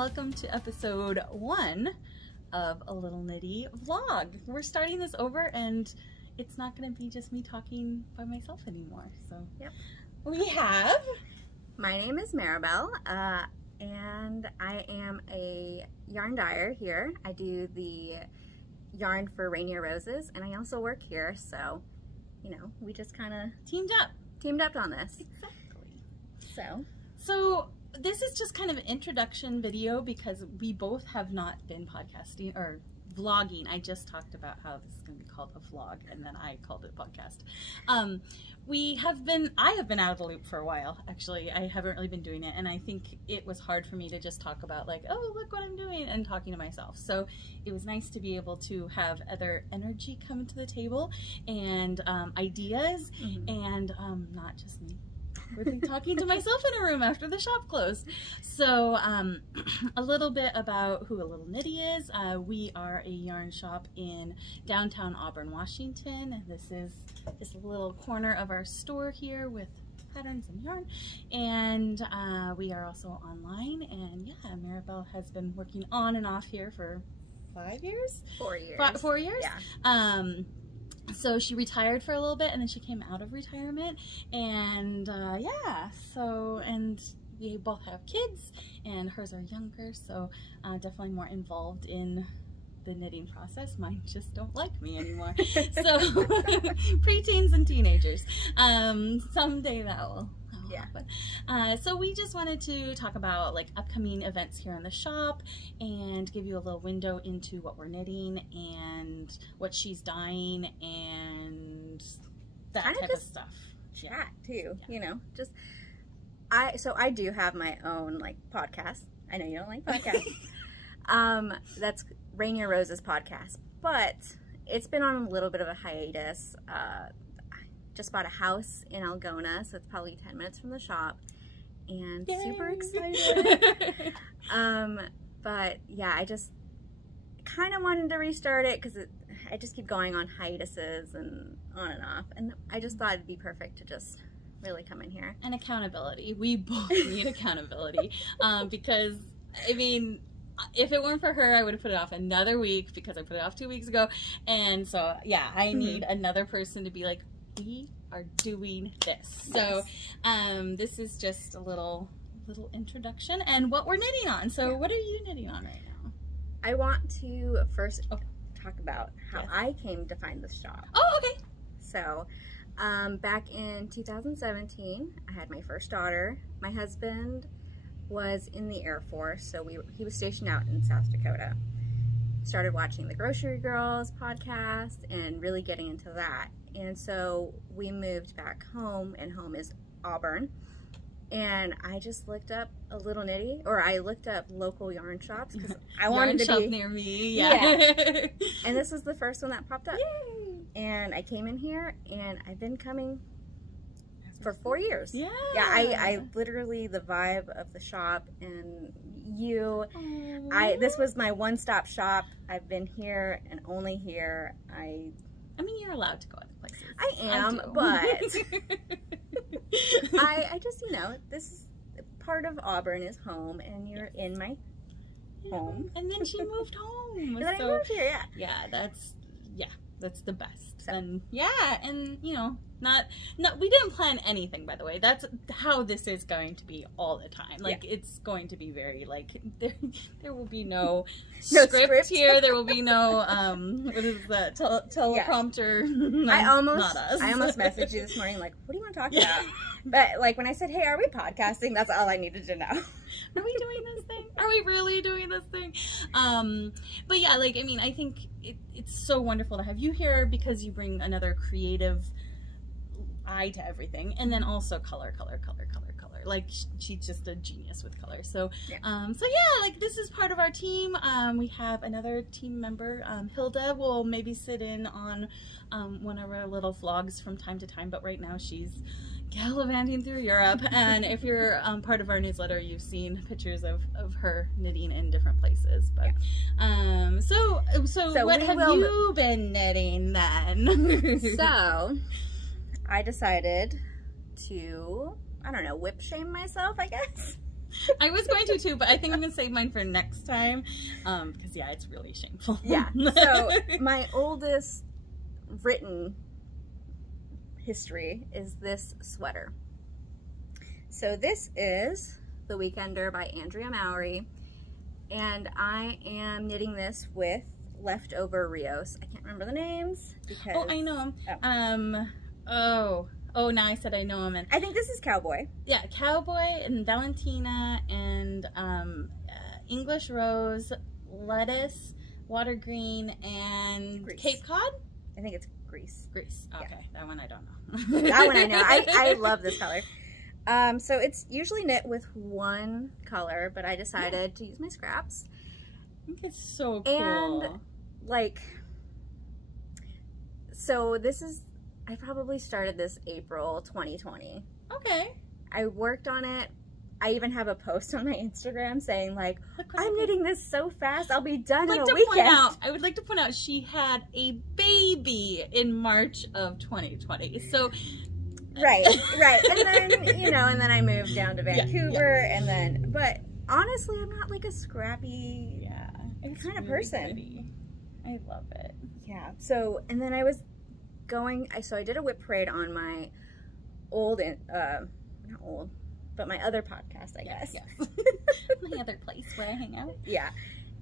welcome to episode 1 of A Little Knitty vlog. We're starting this over and it's not going to be just me talking by myself anymore. So yep. We have... My name is Maribel and I am a yarn dyer here. I do the yarn for Rainier Roses and I also work here, so you know, we just kind of teamed up on this. Exactly. So this is just kind of an introduction video because we both have not been podcasting or vlogging. I just talked about how this is going to be called a vlog and then I called it a podcast. I have been out of the loop for a while, actually. I haven't really been doing it, and I think it was hard for me to just talk about like, oh, look what I'm doing, and talking to myself. So it was nice to be able to have other energy come to the table and ideas, and not just me. We'll be talking to myself in a room after the shop closed. So a little bit about who A Little Knitty is. We are a yarn shop in downtown Auburn, Washington. And this is just a little corner of our store here with patterns and yarn. And we are also online. And yeah, Maribel has been working on and off here for 5 years? 4 years. 4 years? Yeah. So she retired for a little bit and then she came out of retirement, and yeah, so, and we both have kids and hers are younger, so definitely more involved in the knitting process. Mine just don't like me anymore. So preteens and teenagers. Someday that will happen. So we just wanted to talk about like upcoming events here in the shop and give you a little window into what we're knitting and what she's dyeing and that kind type of stuff. Chat too, you know, just I do have my own like podcast. I know you don't like podcasts. That's Rainier Roses podcast, but it's been on a little bit of a hiatus. Just bought a house in Algona, so it's probably 10 minutes from the shop, and Yay. Super excited. But yeah, I just kind of wanted to restart it because I just keep going on hiatuses and on and off, and I just thought it'd be perfect to just really come in here. And accountability. We both need accountability because, I mean, if it weren't for her, I would have put it off another week because I put it off 2 weeks ago, and so yeah, I need another person to be like, we are doing this. So this is just a little introduction and what we're knitting on. So what are you knitting on right now? I want to first talk about how I came to find this shop. Oh, okay. So back in 2017, I had my first daughter. My husband was in the Air Force, so he was stationed out in South Dakota. Started watching the Grocery Girls podcast and really getting into that. And so we moved back home, and home is Auburn. And I just looked up A Little Knitty, or I looked up local yarn shops because I wanted to be near me. Yeah. And this was the first one that popped up. Yay. And I came in here, and I've been coming for 4 years. Yeah. Yeah. I literally, the vibe of the shop and you. This was my one-stop shop. I've been here and only here. I mean, you're allowed to go other places. I am, but I just, you know, this is part of Auburn is home, and you're in my home. And then she moved home. And then I moved here, Yeah, that's the best. So. And yeah, and you know, we didn't plan anything, by the way. That's how this is going to be all the time. Like it's going to be very like there will be no script here. There will be no what is that teleprompter? No, I almost not us. I almost messaged you this morning like, what do you want to talk about? But like when I said, hey, are we podcasting? That's all I needed to know. Are we doing this thing? Are we really doing this thing? But yeah, like I mean, I think it's so wonderful to have you here because you bring another creative eye to everything, and then also color. Like she's just a genius with color. So so yeah, like this is part of our team. We have another team member, Hilda will maybe sit in on one of our little vlogs from time to time, but right now she's gallivanting through Europe. And if you're part of our newsletter, you've seen pictures of her knitting in different places. But so what have you been knitting then? So I decided to, I don't know, whip shame myself, I guess. I was going to too, but I think I'm gonna save mine for next time, because yeah, it's really shameful. Yeah. So my oldest written history is this sweater. So this is The Weekender by Andrea Mowry, and I am knitting this with leftover Rios. I can't remember the names because... Oh, I know them. Oh, now I said I know them. And I think this is Cowboy. yeah, Cowboy and Valentina and English Rose, Lettuce, Water Green, and Grease. Cape Cod? I think it's Grease. Grease. Okay, Yeah. That one I don't know. That one I know. I love this color. So it's usually knit with one color, but I decided to use my scraps. I think it's so cool. And like, so this is, I probably started this April 2020. Okay. I worked on it. I even have a post on my Instagram saying like, Look what I'm knitting this so fast, I'll be done in a I would like to point out she had a baby in March of 2020. So Right. And then, you know, and then I moved down to Vancouver and then, but honestly, I'm not like a scrappy kind of person. Pretty. I love it. Yeah. So, and then I was going, so I did a whip parade on my old, not old, but my other podcast, I guess. Yes. My other place where I hang out. Yeah.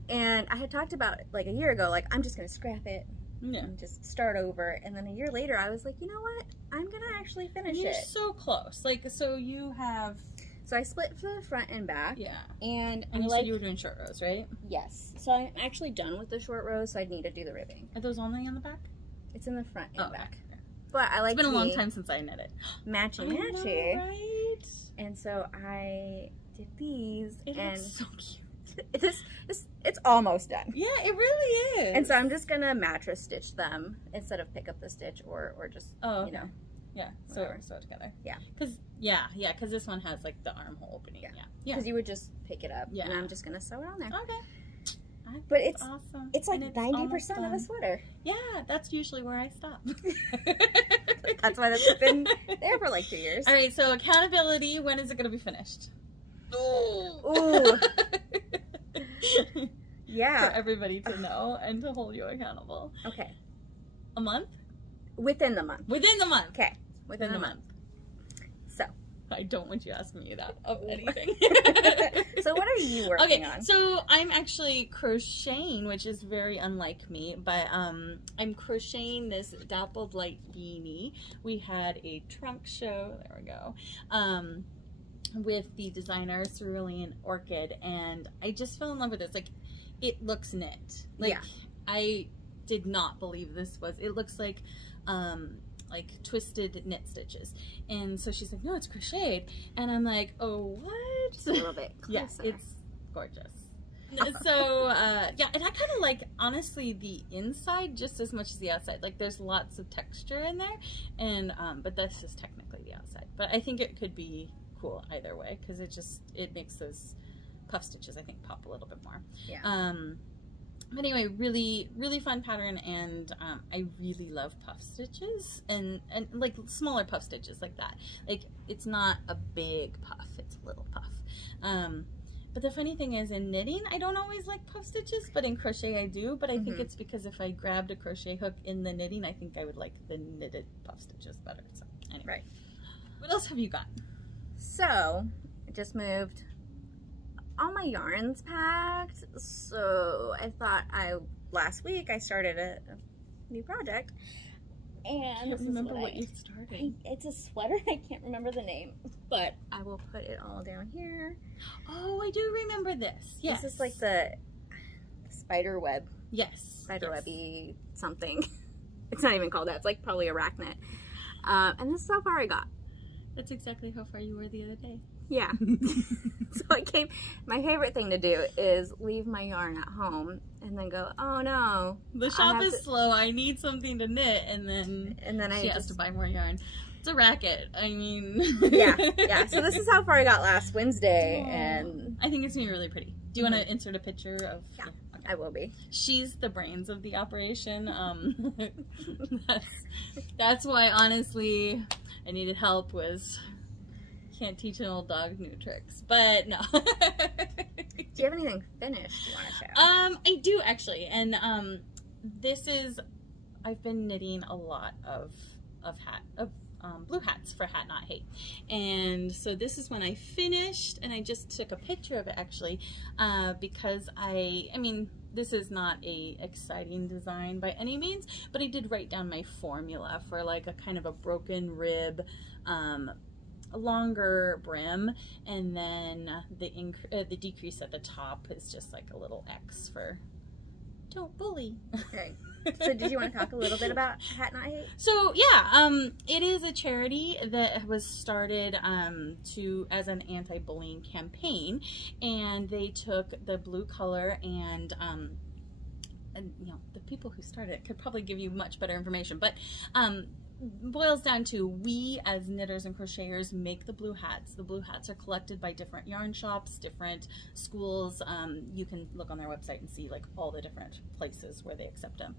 And I had talked about like a year ago, like, I'm just going to scrap it. Yeah. And just start over. And then a year later, I was like, you know what? I'm going to actually finish You're it. so close. Like, so you have... So I split for the front and back. Yeah. And you said you were doing short rows, right? Yes. So I'm actually done with the short rows, so I'd need to do the ribbing. Are those only on the back? It's in the front and back. Okay. But I like It's been a long time since I knit it. Matchy. Right? And so I did these. It and looks so cute. It's almost done. Yeah, it really is. And so I'm just going to mattress stitch them instead of pick up the stitch or just, you know. Yeah, sew it together. Yeah. Because this one has like the armhole opening. Yeah. Because you would just pick it up. Yeah. And I'm just going to sew it on there. Okay. But it's awesome. It's like 90% of a sweater. Yeah, that's usually where I stop. That's why that's been there for like 2 years. All right, so accountability, when is it going to be finished? Ooh. Yeah. For everybody to know and to hold you accountable. Okay. A month? Within the month. Within the month. Okay. Within the month. So. I don't want you asking me that of anything. So what are you working on? So I'm actually crocheting, which is very unlike me, but I'm crocheting this Dappled light beanie. We had a trunk show, there we go, with the designer Cerulean Orchid, and I just fell in love with this. Like, it looks knit. Like, yeah. I did not believe this was, it looks like twisted knit stitches. And so she's like, no, it's crocheted. And I'm like, oh, what? Just a little bit closer. Yes, it's gorgeous. So, yeah, and I kind of like, honestly, the inside just as much as the outside. Like, there's lots of texture in there, and, but that's just technically the outside. But I think it could be cool either way, because it makes those puff stitches, I think, pop a little bit more. Yeah. But anyway, really, really fun pattern, and I really love puff stitches, and like smaller puff stitches like that. Like, it's not a big puff, it's a little puff. But the funny thing is, in knitting, I don't always like puff stitches, but in crochet I do. But I think it's because if I grabbed a crochet hook in the knitting, I think I would like the knitted puff stitches better. So anyway, right. What else have you got? So I just moved all my yarns packed. So I thought last week I started a new project. And I can't remember what you started. It's a sweater. I can't remember the name, but I will put it all down here. Oh, I do remember this. Yes. This is like the spider web. Yes. Spider webby something. It's not even called that. It's like probably Arachne. And this is how far I got. That's exactly how far you were the other day. Yeah. So my favorite thing to do is leave my yarn at home and then go, oh no. The shop is slow, I need something to knit, and then she has to buy more yarn. It's a racket. I mean. Yeah. So this is how far I got last Wednesday, and I think it's gonna be really pretty. Do you want to insert a picture of? Yeah. Okay. I will be. She's the brains of the operation. That's why, honestly, I needed help. can't teach an old dog new tricks, but no. Do you have anything finished you want to show? I do actually, and I've been knitting a lot of blue hats for Hat Not Hate, and so this is when I finished, and I just took a picture of it actually, because I mean, this is not a exciting design by any means, but I did write down my formula for like a kind of a broken rib, a longer brim, and then the decrease at the top is just like a little X for don't bully. Okay. So did you want to talk a little bit about Hat Not Hate? So yeah, it is a charity that was started as an anti-bullying campaign, and they took the blue color and you know, the people who started it could probably give you much better information, but boils down to we as knitters and crocheters make the blue hats. The blue hats are collected by different yarn shops, different schools. You can look on their website and see like all the different places where they accept them.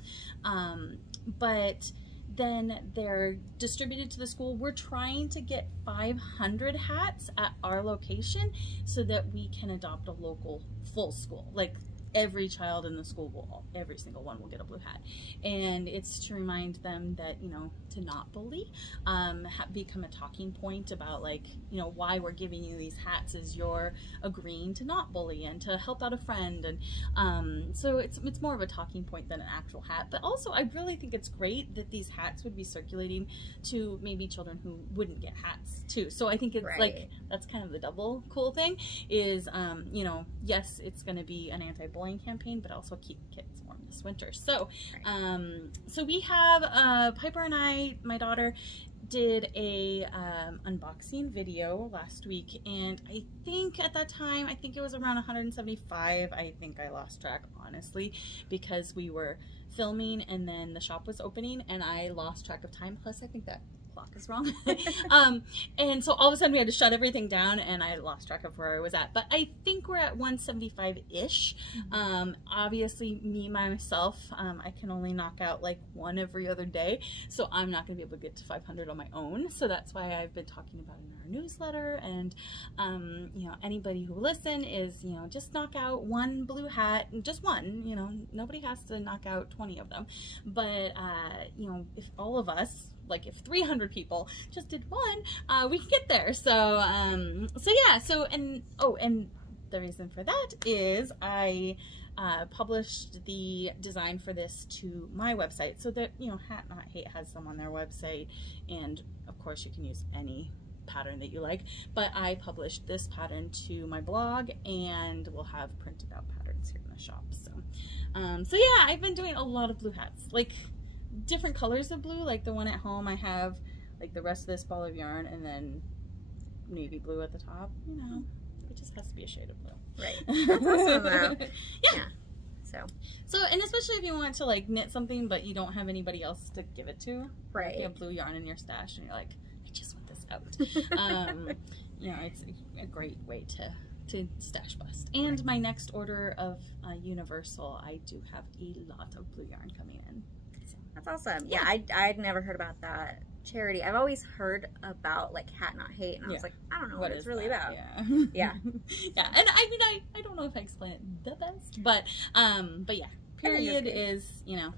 But then they're distributed to the school. We're trying to get 500 hats at our location so that we can adopt a local full school. Like every child in the school every single one will get a blue hat, and it's to remind them that, you know, to not bully, become a talking point about, like, you know, why we're giving you these hats is you're agreeing to not bully and to help out a friend, and so it's more of a talking point than an actual hat. But also I really think it's great that these hats would be circulating to maybe children who wouldn't get hats too. So I think it's like that's kind of the double cool thing is, you know, yes, it's going to be an anti-bullying campaign, but also keep kids warm this winter. So so we have Piper and I, my daughter, did a unboxing video last week, and I think at that time, I think it was around 175. I think I lost track, honestly, because we were filming and then the shop was opening and I lost track of time. Plus I think that clock is wrong. And so all of a sudden we had to shut everything down and I lost track of where I was at, but I think we're at 175-ish. Obviously me myself, I can only knock out like one every other day, so I'm not gonna be able to get to 500 on my own. So that's why I've been talking about it in our newsletter, and you know, anybody who listen is, you know, just knock out one blue hat, just one, you know, nobody has to knock out 20 of them, but you know, if all of us, like if 300 people just did one, we can get there. So so yeah, so and the reason for that is I published the design for this to my website, so that, you know, Hat Not Hate has them on their website, and of course you can use any pattern that you like, but I published this pattern to my blog, and we'll have printed out patterns here in the shop. So so yeah, I've been doing a lot of blue hats, like different colors of blue. Like the one at home, I have like the rest of this ball of yarn and then navy blue at the top. You know, it just has to be a shade of blue. Right. That's awesome though. Yeah. So and especially if you want to like knit something but you don't have anybody else to give it to. Right. You have blue yarn in your stash and you're like, I just want this out. You know, it's a great way to stash bust. And my next order of Universal, I do have a lot of blue yarn coming in. That's awesome. Yeah, I'd never heard about that charity. I've always heard about like Hat Not Hate, and I was like, I don't know what it's really about. Yeah. Yeah. And I mean, I don't know if I explain it the best, but yeah, period is, you know,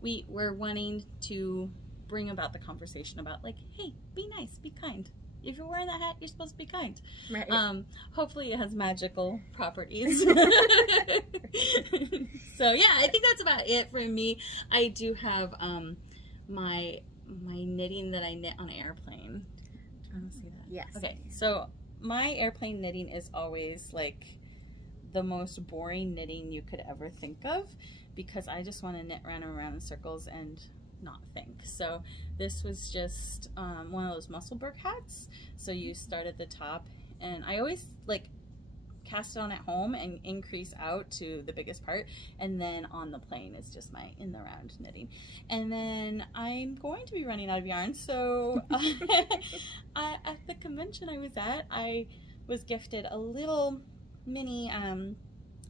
we're wanting to bring about the conversation about like, hey, be nice, be kind. If you're wearing that hat, you're supposed to be kind. Right. Hopefully it has magical properties. So yeah, I think that's about it for me. I do have my knitting that I knit on an airplane. Do you want to see that? Yes. Okay, so my airplane knitting is always like the most boring knitting you could ever think of, because I just want to knit around in circles and not think. So this was just one of those Musselburgh hats. So you start at the top, and I always like cast it on at home and increase out to the biggest part, and then on the plane is just my in the round knitting. And then I'm going to be running out of yarn, so at the convention I was at, I was gifted a little mini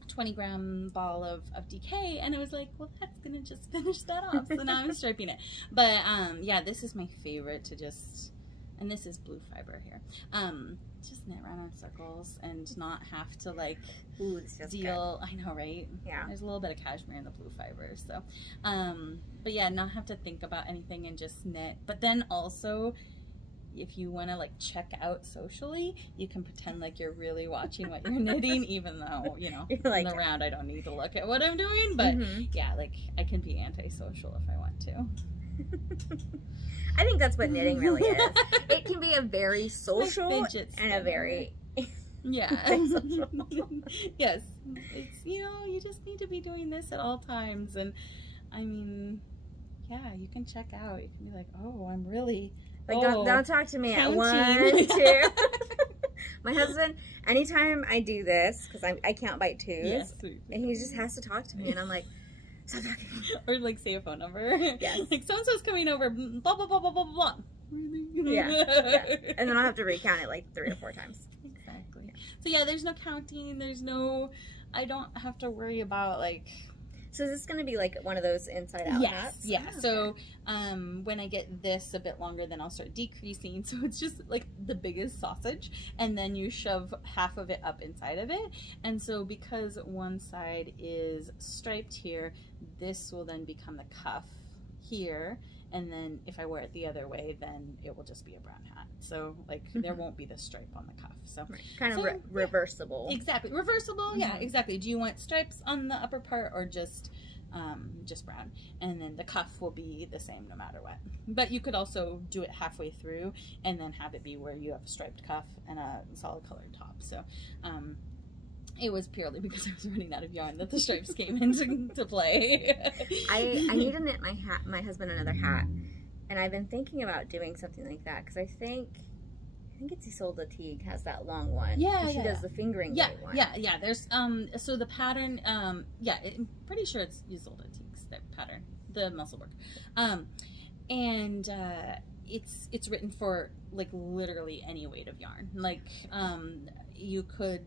20-gram ball of DK, and I was like, well, that's gonna just finish that off. So now I'm striping it. But yeah, this is my favorite to just and this is blue fiber here. Just knit around in circles and not have to like deal. Good. I know, right? Yeah. There's a little bit of cashmere in the blue fiber, so. But yeah, not have to think about anything and just knit. But then also, if you want to like check out socially, you can pretend like you're really watching what you're knitting, even though, you know, like, in the round I don't need to look at what I'm doing. But yeah, like I can be antisocial if I want to. I think that's what knitting really is. It can be a very social and a very yeah. Yes, it's, you know, you just need to be doing this at all times. And I mean, yeah, you can check out. You can be like, oh, I'm really like, don't talk to me at 1, 2. My husband, anytime I do this, because I count by 2s, yes, and he just has to talk to me, and I'm like, stop talking. Or like say a phone number. Yes. Like so-and-so's coming over, blah, blah, blah, blah, blah, blah. Really? Yeah. Yeah. And then I'll have to recount it like 3 or 4 times. Exactly. Yeah. So yeah, there's no counting. There's no, I don't have to worry about like. So is this going to be like one of those inside out hats? Yeah. Oh, okay. So when I get this a bit longer, then I'll start decreasing. So it's just like the biggest sausage, and then you shove half of it up inside of it. And so because one side is striped here, this will then become the cuff here. And then if I wear it the other way, then it will just be a brown hat. So like there won't be the stripe on the cuff. So kind of reversible. Exactly, reversible. Yeah, exactly. Do you want stripes on the upper part or just brown? And then the cuff will be the same no matter what. But you could also do it halfway through and then have it be where you have a striped cuff and a solid colored top. So it was purely because I was running out of yarn that the stripes came into play. I need to knit my husband another hat, and I've been thinking about doing something like that because I think it's Ysolda Teague has that long one. Yeah, and she does the fingering one. Yeah. There's so the pattern, I'm pretty sure it's Ysolda Teague's pattern, the Musselburgh, and it's written for like literally any weight of yarn. Like you could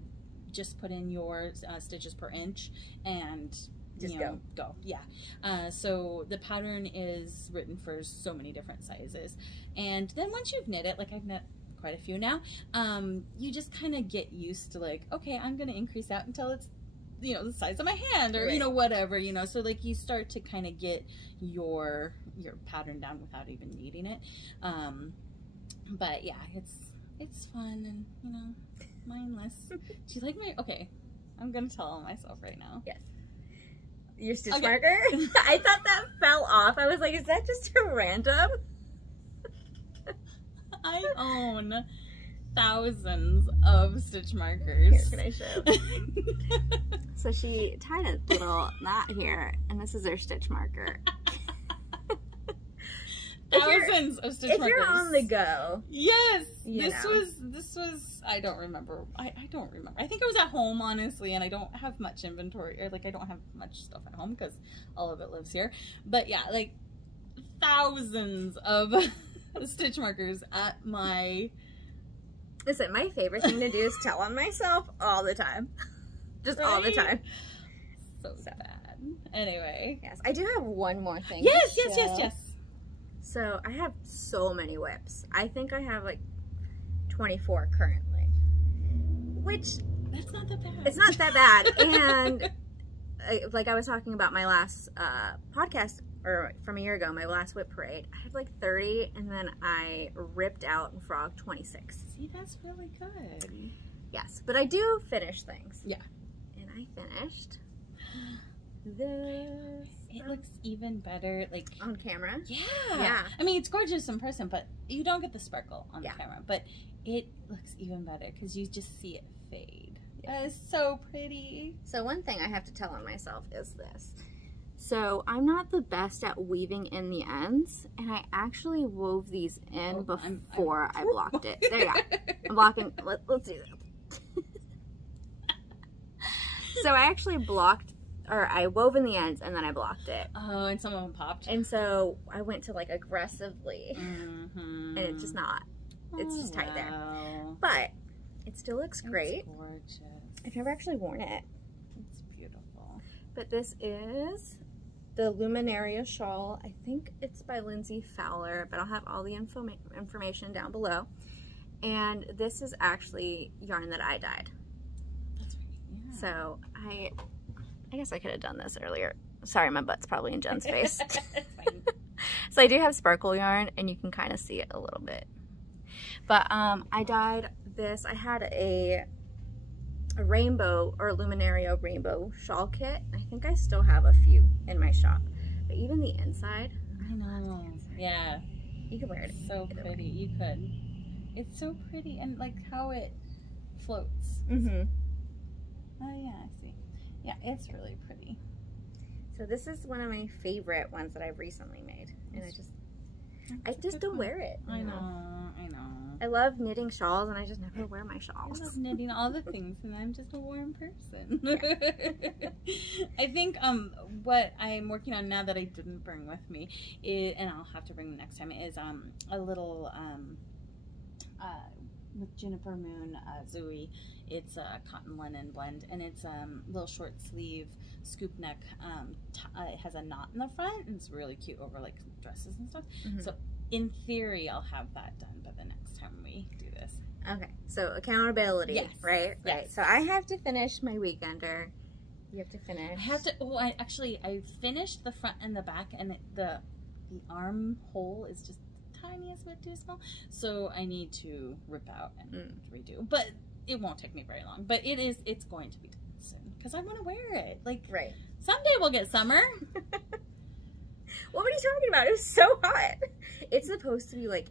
just put in your stitches per inch and just go. Yeah. So the pattern is written for so many different sizes, and then once you've knit it, like I've knit quite a few now, you just kind of get used to like, okay, I'm gonna increase out until it's, you know, the size of my hand, or right, you know, whatever, you know. So like you start to kind of get your pattern down without even needing it. But yeah, it's fun and, you know, mindless. Do you like my, okay, I'm gonna tell on myself right now. Yes. Your stitch marker? I thought that fell off. I was like, is that just a random? I own thousands of stitch markers. Here, can I show? So she tied a little knot here, and this is her stitch marker. Thousands of stitch markers. If you're on the go. Yes. This was I don't remember. I don't remember. I think I was at home, honestly, and I don't have much inventory, or like I don't have much stuff at home because all of it lives here. But yeah, like thousands of stitch markers at my... Listen, my favorite thing to do is tell on myself all the time. Just right? All the time. So bad. Anyway. Yes, I do have one more thing. Yes. So I have so many whips. I think I have like 24 currently. Which... That's not that bad. It's not that bad. And like I was talking about my last podcast, or from a year ago, my last whip parade, I had like 30, and then I ripped out and frogged 26. See, that's really good. Yes, but I do finish things. Yeah. And I finished this. It looks even better, like... On camera? Yeah. I mean, it's gorgeous in person, but you don't get the sparkle on the camera. But it looks even better because you just see it fade. Yeah. It's so pretty. So one thing I have to tell on myself is this. So I'm not the best at weaving in the ends, and I actually wove these in before I blocked it. There you go. I'm blocking. Let's do this. So I actually blocked, or I wove in the ends and then I blocked it. Oh, and some of them popped. And so I went to like aggressively, and it's just not. It's just tight there. But it still looks great. It's gorgeous. I've never actually worn it. It's beautiful. But this is the Luminaria Shawl. I think it's by Lindsay Fowler, but I'll have all the information down below. And this is actually yarn that I dyed. That's right. Yeah. So I guess I could have done this earlier. Sorry, my butt's probably in Jen's face. So I do have sparkle yarn, and you can kind of see it a little bit. But I dyed this. I had a rainbow or Luminaria rainbow shawl kit. I think I still have a few in my shop. But even the inside, I know. Yeah. You could wear it. So pretty. You could. It's so pretty, and like how it floats. Mm-hmm. Oh yeah, I see. Yeah, it's really pretty. So this is one of my favorite ones that I've recently made, and I just don't wear it. I know. I love knitting shawls, and I just never wear my shawls. I love knitting all the things, and I'm just a warm person. I think what I'm working on now that I didn't bring with me is, and I'll have to bring the next time, is a little with Juniper Moon Zooey. It's a cotton linen blend, and it's a little short sleeve scoop neck. It has a knot in the front, and it's really cute over like dresses and stuff. Mm-hmm. So in theory, I'll have that done by the next time we do this. Okay, so accountability, yes. Right? Yes. Right. So I have to finish my weekender. You have to finish. I have to. Oh, I finished the front and the back, and the armhole is just the tiniest bit too small. So I need to rip out and redo. But it won't take me very long. But it's going to be done soon because I want to wear it. Like right. Someday we'll get summer. What were you talking about? It was so hot. It's supposed to be like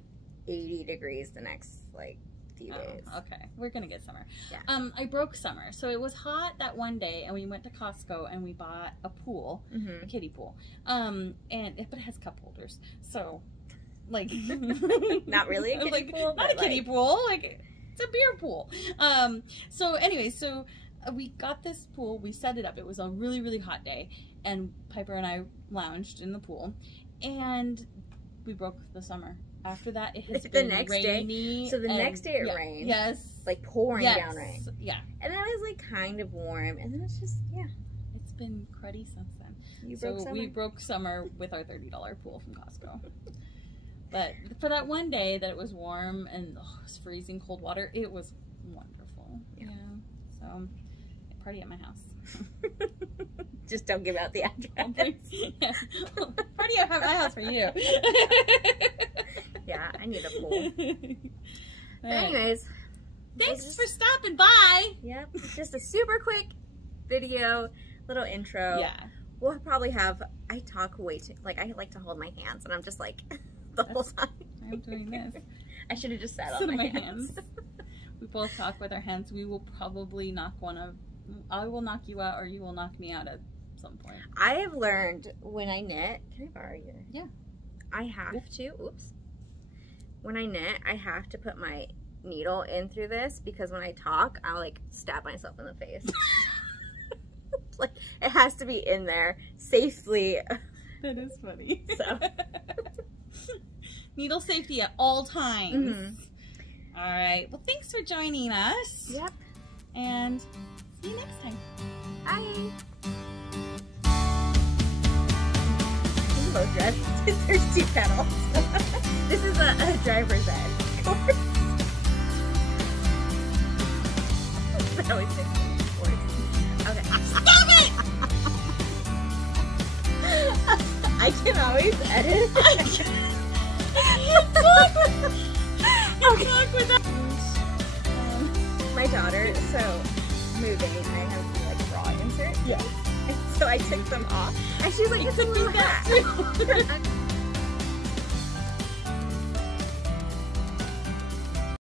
80 degrees the next like few days. Okay, we're gonna get summer. Yeah. I broke summer, so it was hot that one day, and we went to Costco and we bought a pool, a kiddie pool. But it has cup holders, so like not really a kiddie pool, not a kiddie pool, like it's a beer pool. So anyway, we got this pool, we set it up. It was a really, really hot day, and Piper and I lounged in the pool, and we broke the summer. After that, it has been rainy. So the next day it rained. Yes. Like pouring down rain. Yeah. And then it was like kind of warm, and then it's just, it's been cruddy since then. We broke summer with our $30 pool from Costco. But for that one day that it was warm and it was freezing cold water, it was wonderful. Yeah. So, party at my house. Just don't give out the address. Party at my house for you. Yeah, I need a pool. But anyways, thanks for stopping by. Yep, just a super quick video, little intro. Yeah. We'll probably have, I talk way too, like I like to hold my hands, and I'm just like the whole time. I'm doing this. I should have just sat on my hands. We both talk with our hands. We will probably I will knock you out, or you will knock me out at some point. I have learned when I knit, can I borrow your? Yeah. I have to, when I knit, I have to put my needle in through this, because when I talk, I'll like stab myself in the face. Like, it has to be in there safely. That is funny. So. Needle safety at all times. All right. Well, thanks for joining us. Yep. And see you next time. Bye. Both drive. There's 2 pedals. This is a driver's ed course. That always takes me okay. Stop it! I can always edit. My daughter, so moving, I have to like bra insert. Yeah. So I took them off, and she's like, "It's a little hat."